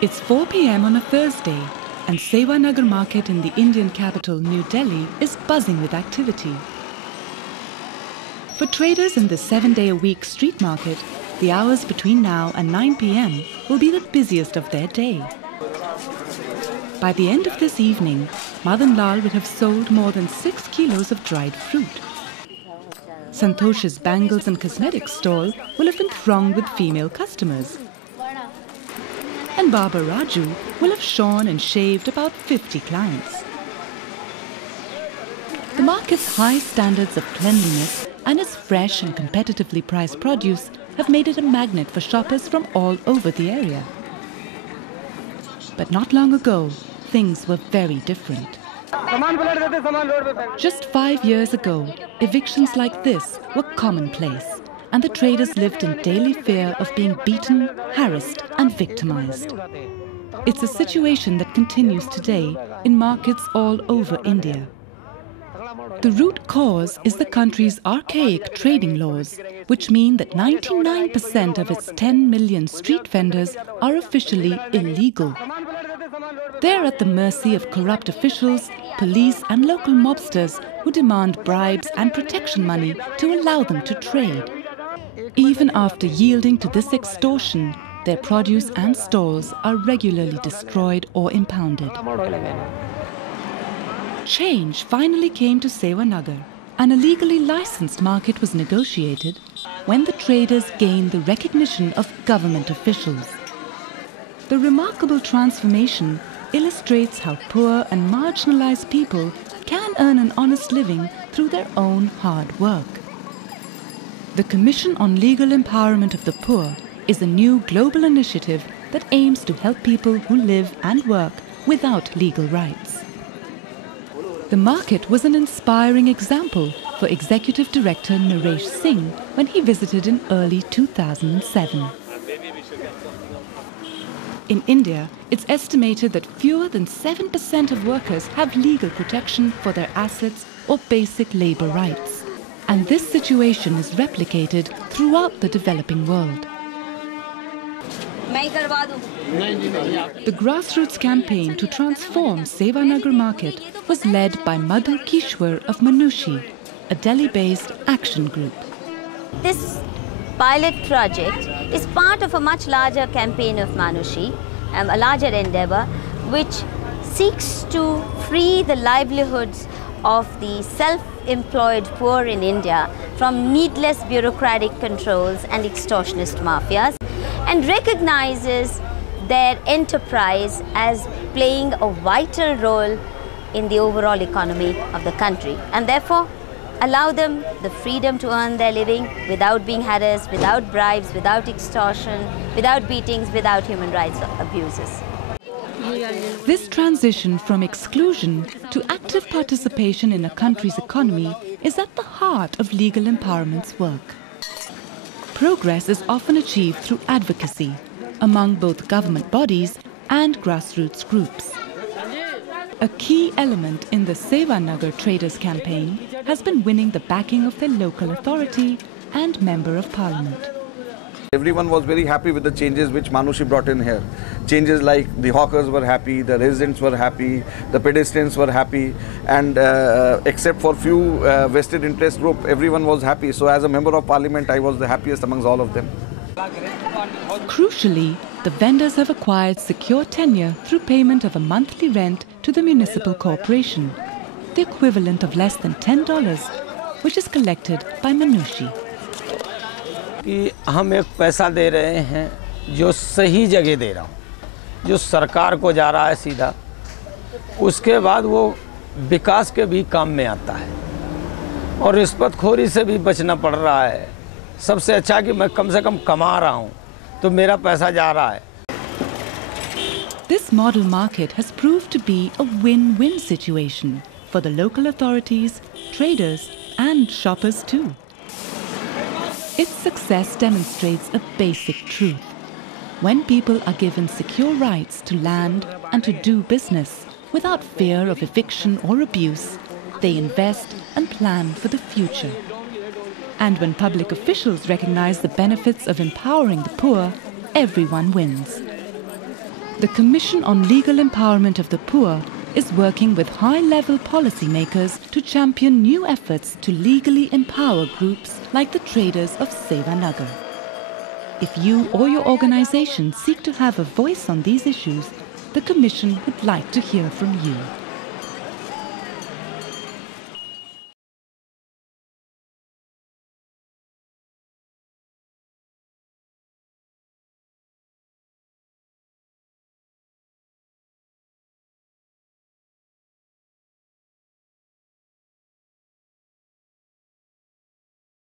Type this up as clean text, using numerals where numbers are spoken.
It's 4 p.m. on a Thursday, and Sewa Nagar market in the Indian capital, New Delhi, is buzzing with activity. For traders in the 7-day-a-week street market, the hours between now and 9 p.m. will be the busiest of their day. By the end of this evening, Madan Lal will have sold more than 6 kilos of dried fruit. Santosh's bangles and cosmetics stall will have been thronged with female customers. And Baba Raju will have shorn and shaved about 50 clients. The market's high standards of cleanliness and its fresh and competitively priced produce have made it a magnet for shoppers from all over the area. But not long ago, things were very different. Just 5 years ago, evictions like this were commonplace, and the traders lived in daily fear of being beaten, harassed and victimized. It's a situation that continues today in markets all over India. The root cause is the country's archaic trading laws, which mean that 99% of its 10 million street vendors are officially illegal. They're at the mercy of corrupt officials, police and local mobsters who demand bribes and protection money to allow them to trade. Even after yielding to this extortion, their produce and stalls are regularly destroyed or impounded. Change finally came to Sewa Nagar. An illegally licensed market was negotiated when the traders gained the recognition of government officials. The remarkable transformation illustrates how poor and marginalized people can earn an honest living through their own hard work. The Commission on Legal Empowerment of the Poor is a new global initiative that aims to help people who live and work without legal rights. The market was an inspiring example for Executive Director Naresh Singh when he visited in early 2007. In India, it's estimated that fewer than 7% of workers have legal protection for their assets or basic labor rights. And this situation is replicated throughout the developing world. The grassroots campaign to transform Sewa Nagar market was led by Madhur Kishwar of Manushi, a Delhi-based action group. This pilot project is part of a much larger campaign of Manushi, a larger endeavor which seeks to free the livelihoods of the self-employed poor in India from needless bureaucratic controls and extortionist mafias, and recognizes their enterprise as playing a vital role in the overall economy of the country, and therefore allow them the freedom to earn their living without being harassed, without bribes, without extortion, without beatings, without human rights abuses. This transition from exclusion to active participation in a country's economy is at the heart of legal empowerment's work. Progress is often achieved through advocacy among both government bodies and grassroots groups. A key element in the Sewa Nagar Traders campaign has been winning the backing of their local authority and Member of Parliament. Everyone was very happy with the changes which Manushi brought in here. Changes like the hawkers were happy, the residents were happy, the pedestrians were happy, and except for few vested interest group, everyone was happy. So as a Member of Parliament, I was the happiest amongst all of them. Crucially, the vendors have acquired secure tenure through payment of a monthly rent to the municipal corporation, the equivalent of less than $10, which is collected by Manushi. कि हम एक पैसा दे रहे हैं जो सही जगह दे रहा हूँ, जो सरकार को जा रहा है सीधा, उसके बाद वो विकास के भी काम में आता है और रिश्वतखोरी से भी बचना पड़ रहा है। सबसे अच्छा कि मैं कम से कम कमा रहा हूँ तो मेरा पैसा जा रहा है। This model market has proved to be a win-win situation for the local authorities, traders and shoppers too. Its success demonstrates a basic truth. When people are given secure rights to land and to do business without fear of eviction or abuse, they invest and plan for the future. And when public officials recognize the benefits of empowering the poor, everyone wins. The Commission on Legal Empowerment of the Poor is working with high-level policymakers to champion new efforts to legally empower groups like the traders of Sevanagar. If you or your organization seek to have a voice on these issues, the Commission would like to hear from you.